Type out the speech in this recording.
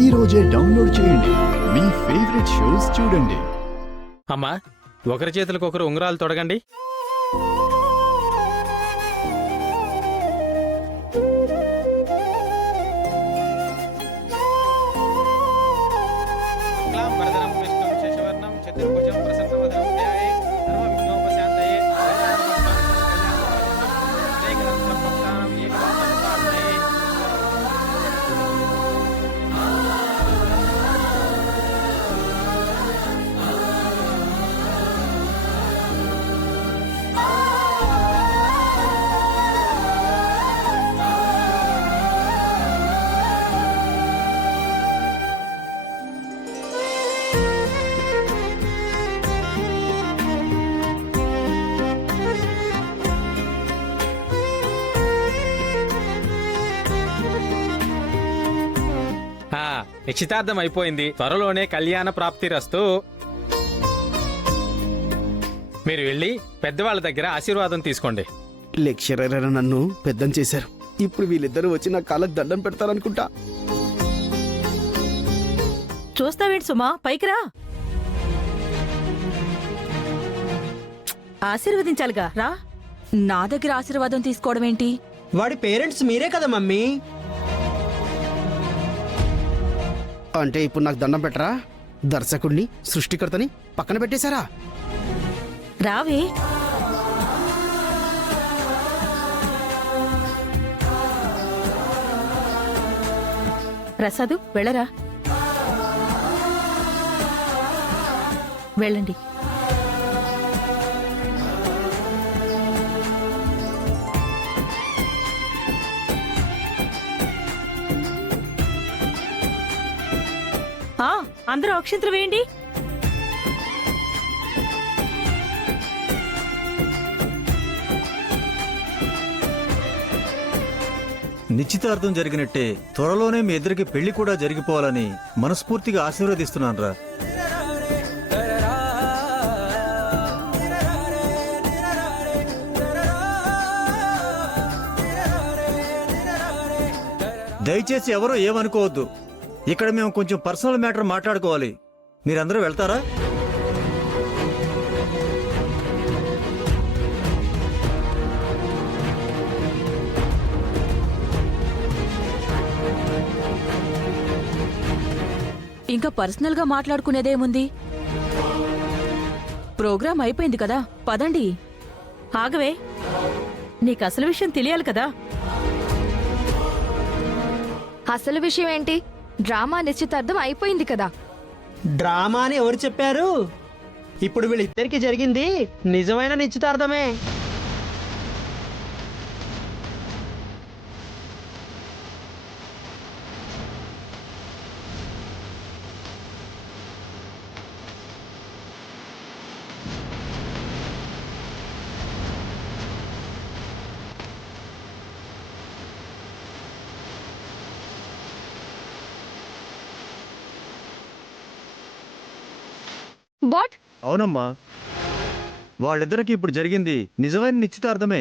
ఈ రోజే డౌన్లోడ్ చేయండి. మీ ఫేవరెట్ షోస్ చూడండి. అమ్మా, ఒకరి చేతులకు ఒకరు ఉంగరాలు తొడగండి. నిశ్చితార్థం అయిపోయింది. త్వరలోనే కళ్యాణ ప్రాప్తిరస్తు. మీరు వెళ్ళి పెద్దవాళ్ళ దగ్గర ఆశీర్వాదం తీసుకోండి. లెక్చరర్ నన్ను పెద్దం చేశారు. ఇప్పుడు వీళ్ళిద్దరూ వచ్చి నా కాళ్ళకు దండం పెడతారనుకుంటా. చూస్తావేంటి సుమా, పైకి రా. ఆశీర్వదించాలిగా, రా. నా దగ్గర ఆశీర్వాదం తీసుకోవడం ఏంటి? వాడి పేరెంట్స్ మీరే కదా మమ్మీ. అంటే ఇప్పుడు నాకు దండం పెట్టరా? దర్శకుడిని, సృష్టికర్తని పక్కన పెట్టేశారా? రావే. ప్రసాదు, వెళ్ళరా. వెళ్ళండి. అందరూ అక్షంతలు వేయండి. నిశ్చితార్థం జరిగినట్టే త్వరలోనే మీ ఇద్దరికి పెళ్లి కూడా జరిగిపోవాలని మనస్ఫూర్తిగా ఆశీర్వదిస్తున్నానురా. దయచేసి ఎవరో ఏమనుకోవద్దు. ఇక్కడ మేము కొంచెం పర్సనల్ మ్యాటర్ మాట్లాడుకోవాలి. మీరందరూ వెళ్తారా? ఇంకా పర్సనల్ గా మాట్లాడుకునేదేముంది? ప్రోగ్రాం అయిపోయింది కదా, పదండి. ఆగవే, నీకు అసలు విషయం తెలియాలి కదా. అసలు విషయం ఏంటి? డ్రామా నిశ్చితార్థం అయిపోయింది కదా. డ్రామా అని ఎవరు చెప్పారు? ఇప్పుడు వీళ్ళిద్దరికి జరిగింది నిజమైన నిశ్చితార్థమే. వాట్? అవునమ్మా, వాళ్ళిద్దరికి ఇప్పుడు జరిగింది నిజమైన నిశ్చితార్థమే.